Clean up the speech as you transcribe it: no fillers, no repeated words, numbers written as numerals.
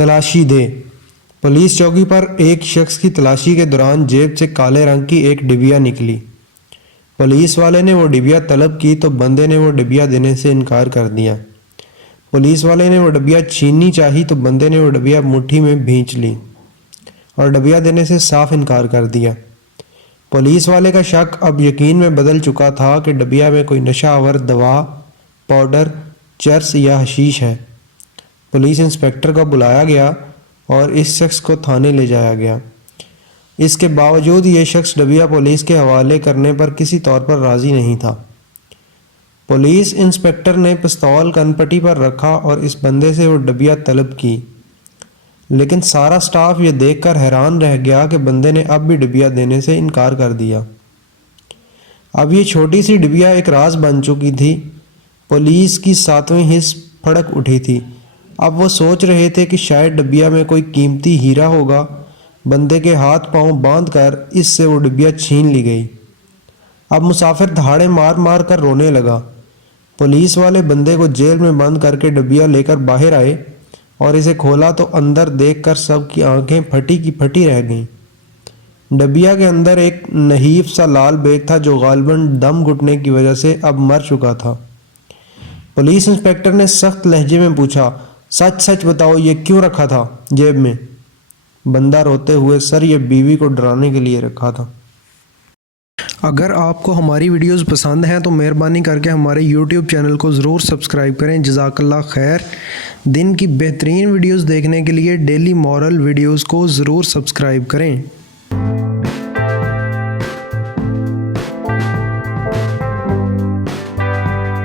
तलाशी दे। पुलिस चौकी पर एक शख्स की तलाशी के दौरान जेब से काले रंग की एक डिबिया निकली। पुलिस वाले ने वो डिबिया तलब की तो बंदे ने वो डिबिया देने से इनकार कर दिया। पुलिस वाले ने वो डिबिया छीननी चाही तो बंदे ने वो डिबिया मुट्ठी में भींच ली और डिबिया देने से साफ इनकार कर दिया। पुलिस वाले का शक अब यकीन में बदल चुका था कि डिबिया में कोई नशा आवर दवा, पाउडर, चरस या हशीश है। पुलिस इंस्पेक्टर को बुलाया गया और इस शख्स को थाने ले जाया गया। इसके बावजूद ये शख्स डिबिया पुलिस के हवाले करने पर किसी तौर पर राज़ी नहीं था। पुलिस इंस्पेक्टर ने पिस्तौल कनपट्टी पर रखा और इस बंदे से वो डिबिया तलब की, लेकिन सारा स्टाफ ये देखकर हैरान रह गया कि बंदे ने अब भी डिबिया देने से इनकार कर दिया। अब ये छोटी सी डिबिया एक राज बन चुकी थी। पुलिस की सातवीं हिस्स फड़क उठी थी। अब वो सोच रहे थे कि शायद डिबिया में कोई कीमती हीरा होगा। बंदे के हाथ पांव बांधकर इससे वो डिबिया छीन ली गई। अब मुसाफिर दहाड़े मार मार कर रोने लगा। पुलिस वाले बंदे को जेल में बंद करके डिबिया लेकर बाहर आए और इसे खोला तो अंदर देखकर सबकी आंखें फटी की फटी रह गईं। डिबिया के अंदर एक नहीफ सा लाल बेग था जो गालिबन दम घुटने की वजह से अब मर चुका था। पुलिस इंस्पेक्टर ने सख्त लहजे में पूछा, सच सच बताओ ये क्यों रखा था जेब में? बंदा रोते हुए, सर ये बीवी को डराने के लिए रखा था। अगर आपको हमारी वीडियोस पसंद हैं तो मेहरबानी करके हमारे YouTube चैनल को ज़रूर सब्सक्राइब करें। जज़ाकल्लाह खैर। दिन की बेहतरीन वीडियोस देखने के लिए डेली मॉरल वीडियोस को ज़रूर सब्सक्राइब करें।